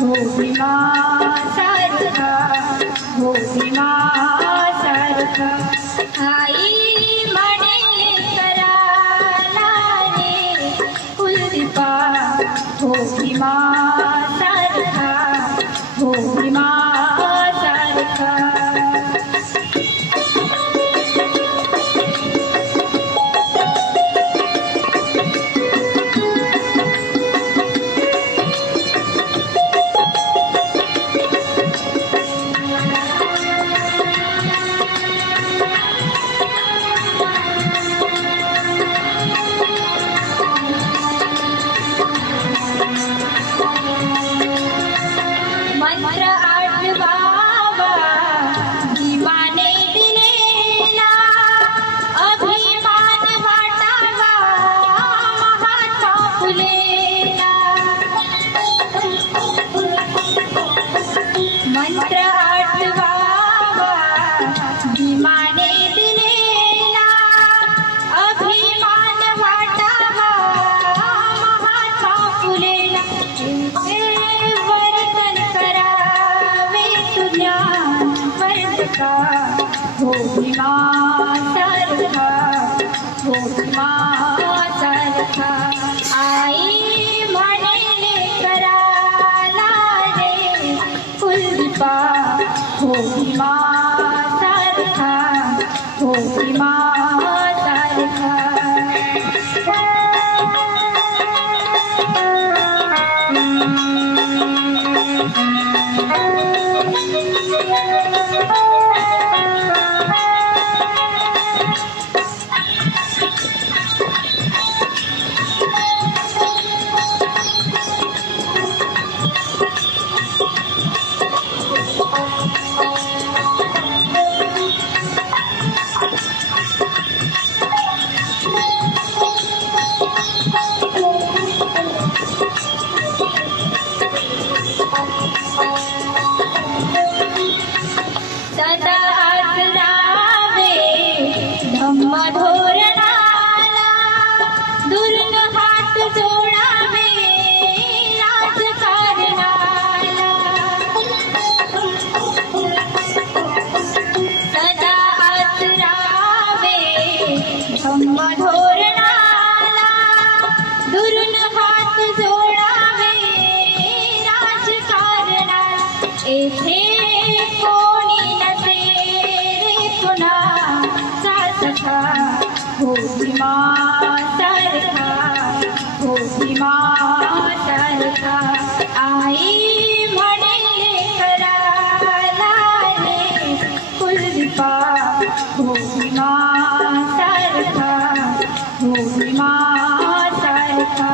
हो भीमा सारखा, हो भीमा सारखा. आई म्हणे कराला रे कुलदीपा, हो भीमा सारखा, हो भीमा सारखा. मंत्र आठवावा भीमाने दिलेला, अभिमान वाटावा महात्मा फुलेला. मंत्र आठवावा भीमाने दिलेला, अभिमान वाटावा महात्मा फुलेला. हो भीमा सारखा, हो भीमा सारखा. आई म्हणे कराला रे कुलदीपा, हो भीमा सारखा, हो भीमा सारखा. सदा आचरावे धम्म धोरणाला, दुर्न हात जोडावे राजकारणाला. सदा आचरावे धम्म धोरणाला, दुर्न हात जोडावे राजकारणाला. येथे कोणी नसे रे कुणाचा सखा, हो भीमा सारखा, हो भीमा सारखा. आई म्हणे कराला रे कुलदीपा, हो भीमा सारखा, हो भीमा सारखा.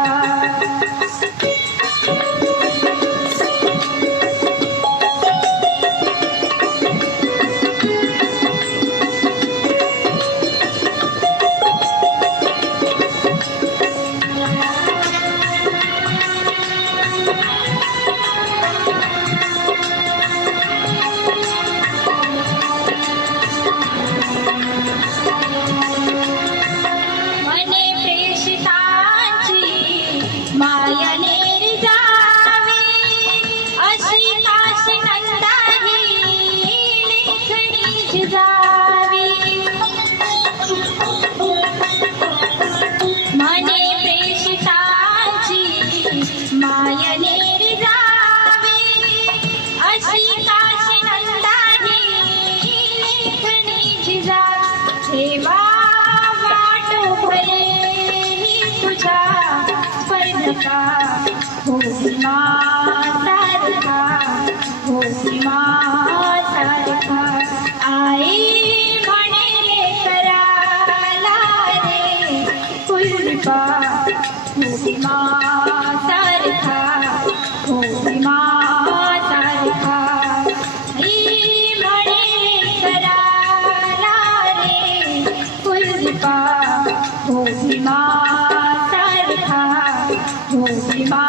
सखा हो भीमा सारखा हो भीमा सारखा आई म्हणे कराला रे कुलपा हो भीमा सारखा हो भीमा सारखा आई म्हणे कराला रे कुलपा हो भीमा सारखा हो भीमा